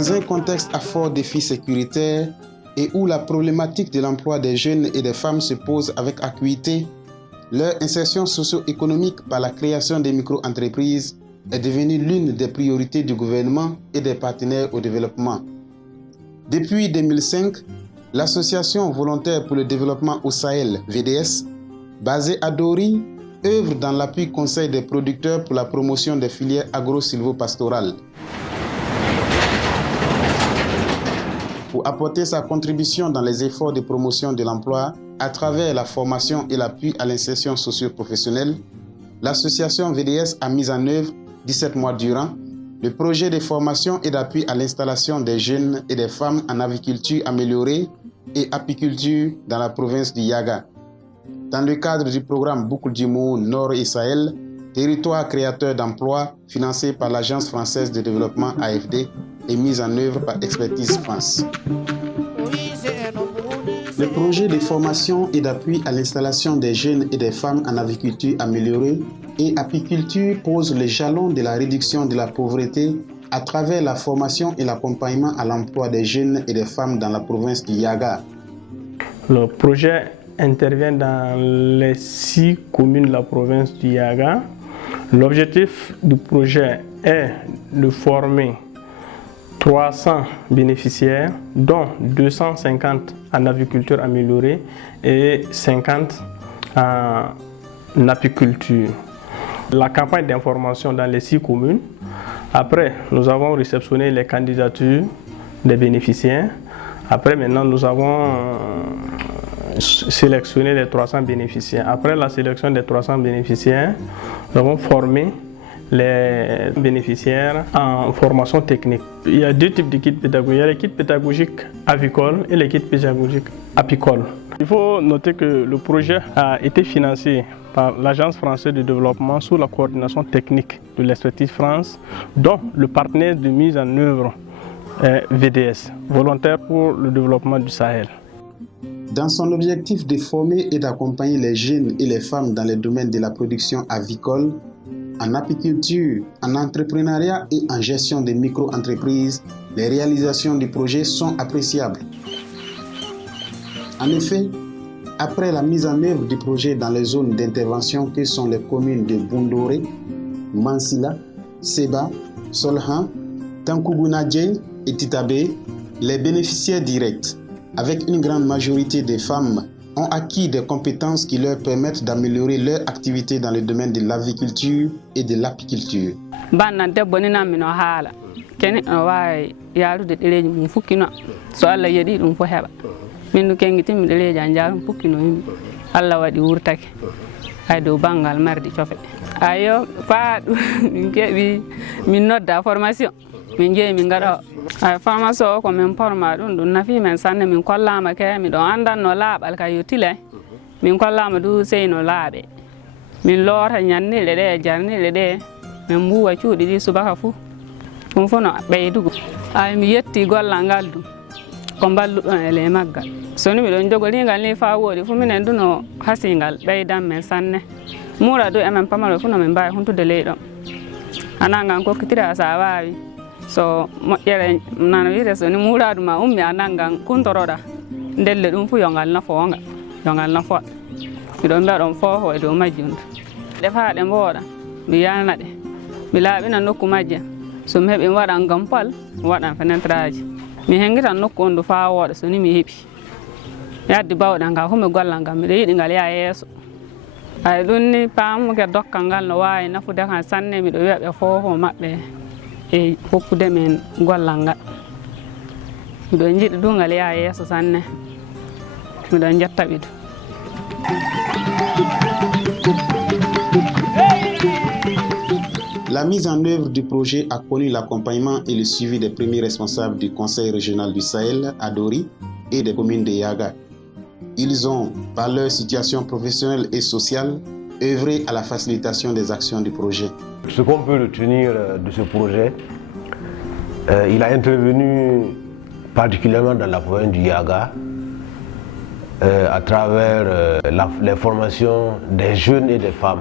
Dans un contexte à fort défi sécuritaire et où la problématique de l'emploi des jeunes et des femmes se pose avec acuité, leur insertion socio-économique par la création des micro-entreprises est devenue l'une des priorités du gouvernement et des partenaires au développement. Depuis 2005, l'Association volontaire pour le développement au Sahel, VDS, basée à Dori, œuvre dans l'appui conseil des producteurs pour la promotion des filières agro-silvopastorales. Pour apporter sa contribution dans les efforts de promotion de l'emploi à travers la formation et l'appui à l'insertion socio-professionnelle, l'association VDS a mis en œuvre, 17 mois durant, le projet de formation et d'appui à l'installation des jeunes et des femmes en aviculture améliorée et apiculture dans la province du Yaga. Dans le cadre du programme Boucle du Moun Nord et Sahel, territoire créateur d'emplois financé par l'Agence française de développement AFD et mis en œuvre par Expertise France. Le projet de formation et d'appui à l'installation des jeunes et des femmes en aviculture améliorée et apiculture pose les jalons de la réduction de la pauvreté à travers la formation et l'accompagnement à l'emploi des jeunes et des femmes dans la province du Yaga. Le projet intervient dans les 6 communes de la province du Yaga. L'objectif du projet est de former 300 bénéficiaires, dont 250 en aviculture améliorée et 50 en apiculture. La campagne d'information dans les 6 communes. Après, nous avons réceptionné les candidatures des bénéficiaires. Après, maintenant, nous avons sélectionné les 300 bénéficiaires. Après la sélection des 300 bénéficiaires, nous avons formé les bénéficiaires en formation technique. Il y a 2 types de kits pédagogiques. Il y a les kits pédagogiques avicoles et les kits pédagogiques apicoles. Il faut noter que le projet a été financé par l'Agence française de développement sous la coordination technique de l'Expertise France, dont le partenaire de mise en œuvre est VDS, volontaire pour le développement du Sahel. Dans son objectif de former et d'accompagner les jeunes et les femmes dans les domaines de la production avicole, en apiculture, en entrepreneuriat et en gestion des micro-entreprises, les réalisations du projet sont appréciables. En effet, après la mise en œuvre du projet dans les zones d'intervention que sont les communes de Bondoré, Mansila, Seba, Solhan, Tankougounadje et Titabe, les bénéficiaires directs, avec une grande majorité des femmes, ont acquis des compétences qui leur permettent d'améliorer leur activité dans le domaine de l'aviculture et de l'apiculture. Min kengi timmi deleja njaarum pukkino yimɓe Allah waɗi wurtake hay dow bangal mardi cofe ayo fa min keɓi min nodda formation min jeeyi min gaɗa ay formation o ko min forma ɗum nafi men sanne min kollama ke miɗo andanno laaɓal kay yo tilay min kollama du seyno laaɓe min loota ñannirɗe ɗe e jarnirɗe ɗe min mbuwa cuuɗi ɗi subaka fuu ɗum fof no ɓeydugo ay mi yetti gollal ngal du ko balluɗon ele maggal so ni miɗon jogolingal ni fa woɗi fu minen du no hasingal ɓeydan men sanne muura du emen pamaro fu no min mbawi huntude leyɗon anangan kokkitira sa wawi so moƴƴere nano wiite so ni muuradu ma ummi anangan kuntoroɗa ndelle ɗum fu yo ngal nafoonga yo ngal nafoɗa miɗon mbiya ɗon fofo e dow majjum ɗe fa ɗe mbooɗa mi yalna ɗe mi laaɓina nokku majje so mi heeɓi mi waɗan gampal mi waɗan fenêtre aji mi hengitan nokku on du fa wooɗa so ni mi heeɓi yaddi bawɗal ngal fu mi gollal ngal miɗo yiɗi ngal yaha yeeso ay ɗum ni paamuke dokkal ngal no wawi nafude kan sanne miɗo wiya ɓe fofo maɓɓe e hokkude men gollal ngal miɗo jiɗi du ngal yaha yeeso sanne miɗo jettaɓi du. La mise en œuvre du projet a connu l'accompagnement et le suivi des premiers responsables du Conseil régional du Sahel à Dori et des communes de Yaga. Ils ont, par leur situation professionnelle et sociale, œuvré à la facilitation des actions du projet. Ce qu'on peut retenir de ce projet, il a intervenu particulièrement dans la province du Yaga, à travers les formations des jeunes et des femmes.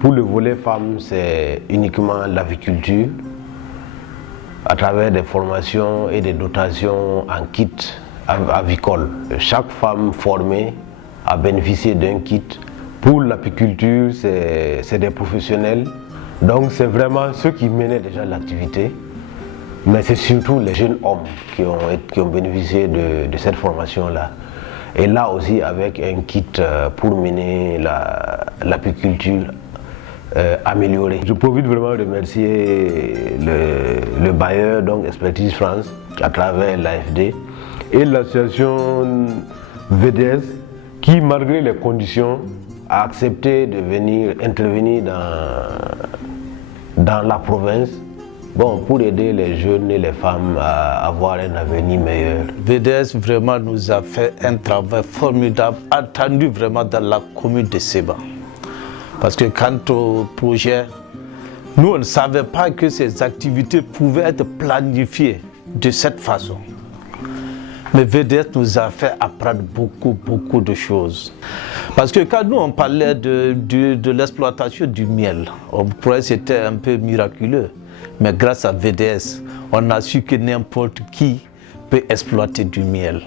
Pour le volet femmes, c'est uniquement l'aviculture, à travers des formations et des dotations en kit avicole. Chaque femme formée a bénéficié d'un kit. Pour l'apiculture, c'est des professionnels. Donc c'est vraiment ceux qui menaient déjà l'activité. Mais c'est surtout les jeunes hommes qui ont bénéficié de cette formation-là. Et là aussi avec un kit pour mener l'apiculture améliorée. Je profite vraiment de remercier le bailleur, donc Expertise France, à travers l'AFD, et l'association VDS, qui malgré les conditions a accepté de venir intervenir dans la province. Bon, pour aider les jeunes et les femmes à avoir un avenir meilleur. VDS vraiment nous a fait un travail formidable, attendu vraiment dans la commune de Seba. Parce que quant au projet, nous on ne savait pas que ces activités pouvaient être planifiées de cette façon. Mais VDS nous a fait apprendre beaucoup de choses. Parce que quand nous on parlait de l'exploitation du miel, on croyait que c'était un peu miraculeux. Mais grâce à VDS, on a su que n'importe qui peut exploiter du miel.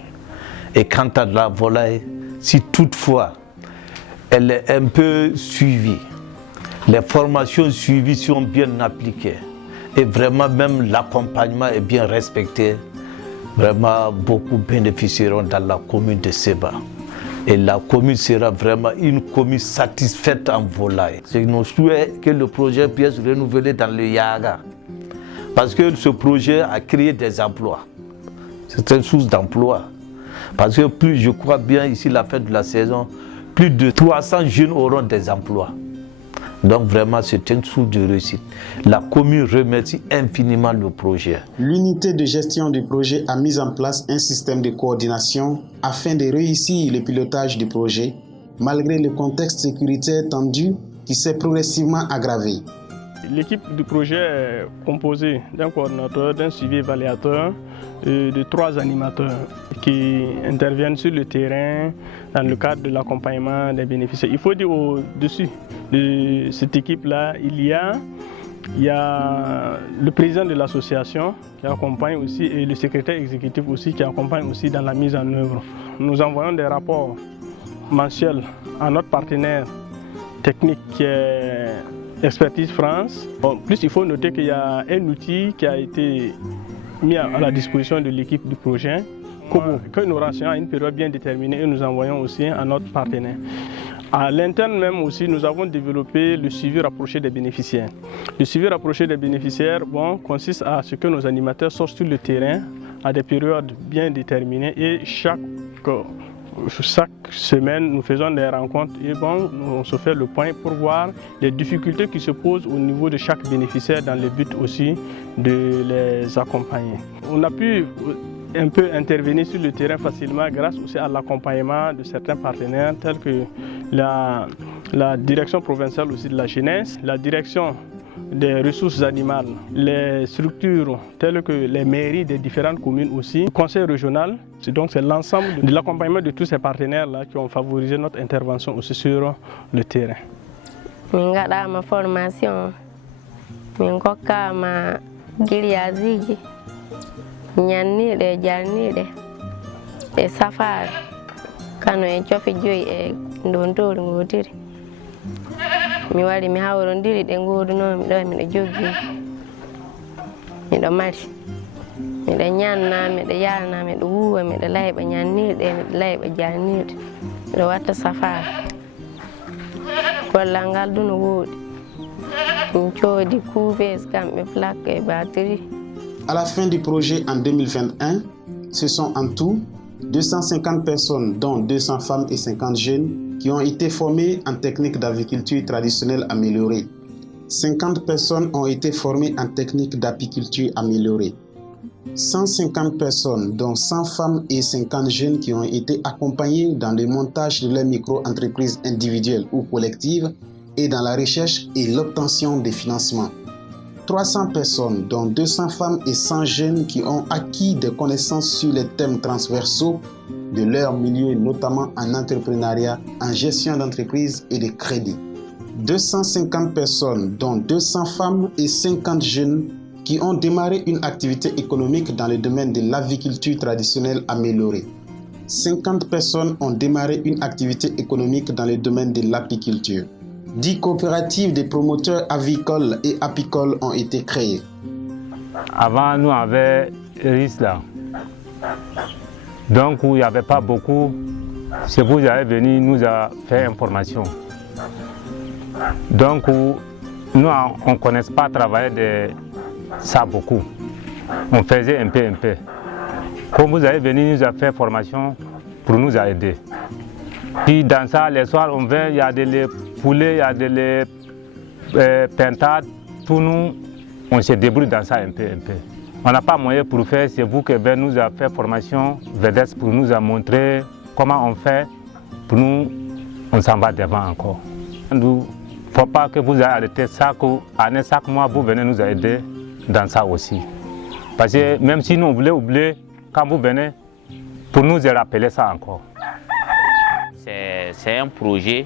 Et quant à la volaille, si toutefois elle est un peu suivie, les formations suivies sont bien appliquées et vraiment même l'accompagnement est bien respecté, vraiment beaucoup bénéficieront dans la commune de Seba. Et la commune sera vraiment une commune satisfaite en volaille. C'est nos souhaits que le projet puisse se renouveler dans le Yaga. Parce que ce projet a créé des emplois. C'est une source d'emploi. Parce que plus je crois bien ici la fin de la saison, plus de 300 jeunes auront des emplois. Donc vraiment c'est une source de réussite. La commune remercie infiniment le projet. L'unité de gestion du projet a mis en place un système de coordination afin de réussir le pilotage du projet, malgré le contexte sécuritaire tendu qui s'est progressivement aggravé. L'équipe du projet est composée d'un coordinateur, d'un suivi évaluateur et de 3 animateurs qui interviennent sur le terrain dans le cadre de l'accompagnement des bénéficiaires. Il faut dire au-dessus de cette équipe-là, il y a le président de l'association qui accompagne aussi et le secrétaire exécutif aussi qui accompagne aussi dans la mise en œuvre. Nous envoyons des rapports mensuels à notre partenaire technique qui est Expertise France. En plus, il faut noter qu'il y a un outil qui a été mis à la disposition de l'équipe du projet, que nous renseignons à une période bien déterminée et nous envoyons aussi à notre partenaire. À l'interne même aussi, nous avons développé le suivi rapproché des bénéficiaires. Le suivi rapproché des bénéficiaires consiste à ce que nos animateurs sortent sur le terrain à des périodes bien déterminées et chaque semaine, nous faisons des rencontres et on se fait le point pour voir les difficultés qui se posent au niveau de chaque bénéficiaire dans le but aussi de les accompagner. On a pu un peu intervenir sur le terrain facilement grâce aussi à l'accompagnement de certains partenaires tels que la direction provinciale aussi de la jeunesse, la direction des ressources animales, les structures telles que les mairies des différentes communes aussi, le conseil régional. C'est l'ensemble de l'accompagnement de tous ces partenaires-là qui ont favorisé notre intervention aussi sur le terrain. Ma formation, ma grillage, ñannirɗe jalnirɗe e safare kano en cofi joyi e dontori godiri mi wari mi hawrodiri ɗe godunomi ɗo miɗo joggi miɗo mari miɗo ñanna miɗo yalna miɗo wuwa miɗo layɓa ñannirɗe miɗo layɓa jalnirɗe miɗo watta safare gollal ngal du no woɗi min coodi couveuse kamɓe plaque et batterie. À la fin du projet en 2021, ce sont en tout 250 personnes, dont 200 femmes et 50 jeunes, qui ont été formées en technique d'aviculture traditionnelle améliorée. 50 personnes ont été formées en technique d'apiculture améliorée. 150 personnes, dont 100 femmes et 50 jeunes, qui ont été accompagnés dans le montage de leurs micro-entreprises individuelles ou collectives et dans la recherche et l'obtention des financements. 300 personnes, dont 200 femmes et 100 jeunes qui ont acquis des connaissances sur les thèmes transversaux de leur milieu, notamment en entrepreneuriat, en gestion d'entreprise et de crédit. 250 personnes, dont 200 femmes et 50 jeunes qui qui ont démarré une activité économique dans le domaine de l'aviculture traditionnelle améliorée. 50 personnes ont démarré une activité économique dans le domaine de l'apiculture. 10 coopératives de promoteurs avicoles et apicoles ont été créées. Avant, nous avions Risla. Donc, il n'y avait pas beaucoup. C'est vous avez venu nous a fait information. Donc, nous, on ne connaît pas travailler de ça beaucoup. On faisait un peu. Comme vous avez venu nous a fait formation pour nous aider. Puis dans ça, les soirs, on vient, il y a des poulets, il y a des pintades. Tout nous, on se débrouille dans ça un peu. On n'a pas moyen pour faire, c'est vous qui nous a fait formation, VEDES pour nous a montré comment on fait. Pour nous, on s'en va devant encore. Il ne faut pas que vous arrêtez ça, chaque mois, vous venez nous aider dans ça aussi. Parce que même si nous on voulait oublier, quand vous venez, pour nous rappeler ça encore. C'est un projet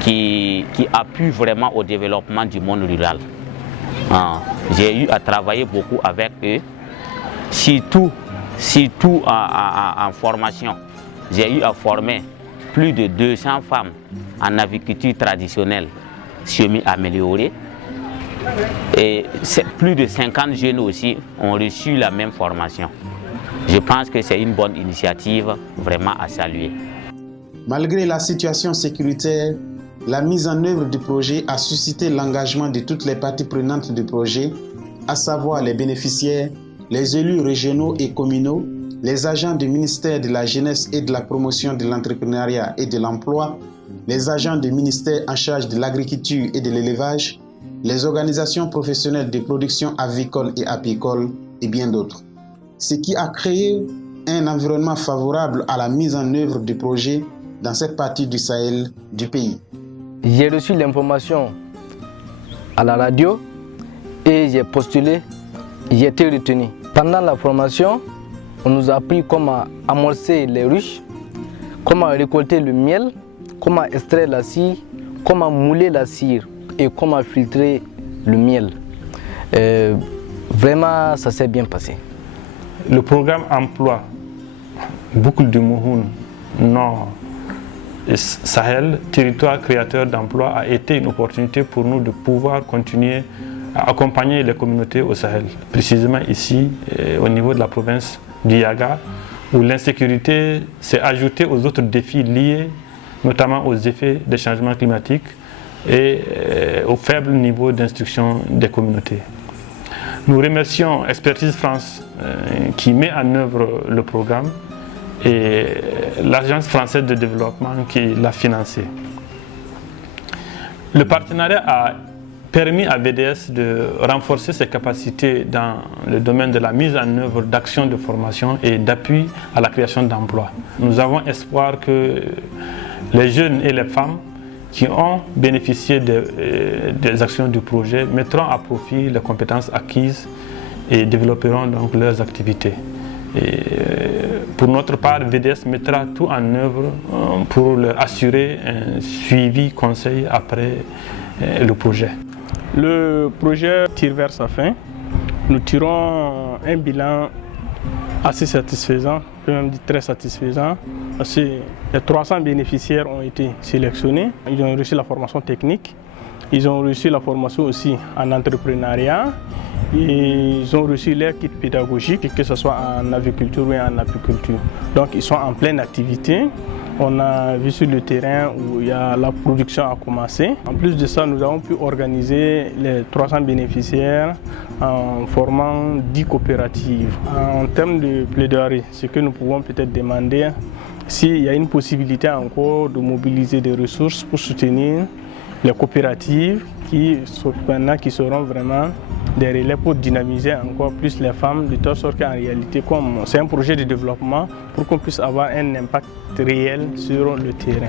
qui appuie vraiment au développement du monde rural. J'ai eu à travailler beaucoup avec eux, surtout en formation. J'ai eu à former plus de 200 femmes en aviculture traditionnelle semi-améliorée. Et plus de 50 jeunes aussi ont reçu la même formation. Je pense que c'est une bonne initiative vraiment à saluer. Malgré la situation sécuritaire, la mise en œuvre du projet a suscité l'engagement de toutes les parties prenantes du projet, à savoir les bénéficiaires, les élus régionaux et communaux, les agents du ministère de la Jeunesse et de la Promotion de l'Entrepreneuriat et de l'Emploi, les agents du ministère en charge de l'agriculture et de l'élevage, les organisations professionnelles de production avicole et apicole et bien d'autres. Ce qui a créé un environnement favorable à la mise en œuvre du projet dans cette partie du Sahel du pays. J'ai reçu l'information à la radio et j'ai postulé, j'ai été retenu. Pendant la formation, on nous a appris comment amorcer les ruches, comment récolter le miel, comment extraire la cire, comment mouler la cire et comment filtrer le miel. Vraiment, ça s'est bien passé. Le programme emploi Boucle du Mouhoun Nord et Sahel, territoire créateur d'emplois, a été une opportunité pour nous de pouvoir continuer à accompagner les communautés au Sahel, précisément ici au niveau de la province du Yaga, où l'insécurité s'est ajoutée aux autres défis liés notamment aux effets des changements climatiques et au faible niveau d'instruction des communautés. Nous remercions Expertise France qui met en œuvre le programme et l'Agence française de développement qui l'a financé. Le partenariat a permis à VDS de renforcer ses capacités dans le domaine de la mise en œuvre d'actions de formation et d'appui à la création d'emplois. Nous avons espoir que les jeunes et les femmes qui ont bénéficié des actions du projet mettront à profit les compétences acquises et développeront donc leurs activités. Et pour notre part, VDS mettra tout en œuvre pour leur assurer un suivi conseil après le projet. Le projet tire vers sa fin. Nous tirons un bilan assez satisfaisant, je peux même dire très satisfaisant, parce que les 300 bénéficiaires ont été sélectionnés. Ils ont reçu la formation technique, ils ont reçu la formation aussi en entrepreneuriat, ils ont reçu leur kit pédagogique, que ce soit en aviculture ou en apiculture. Donc ils sont en pleine activité. On a vu sur le terrain où la production a commencé. En plus de ça, nous avons pu organiser les 300 bénéficiaires en formant 10 coopératives. En termes de plaidoirie, ce que nous pouvons peut-être demander, s'il y a une possibilité encore de mobiliser des ressources pour soutenir les coopératives qui seront vraiment des relais pour dynamiser encore plus les femmes, de telle sorte qu'en réalité, comme c'est un projet de développement, pour qu'on puisse avoir un impact réel sur le terrain.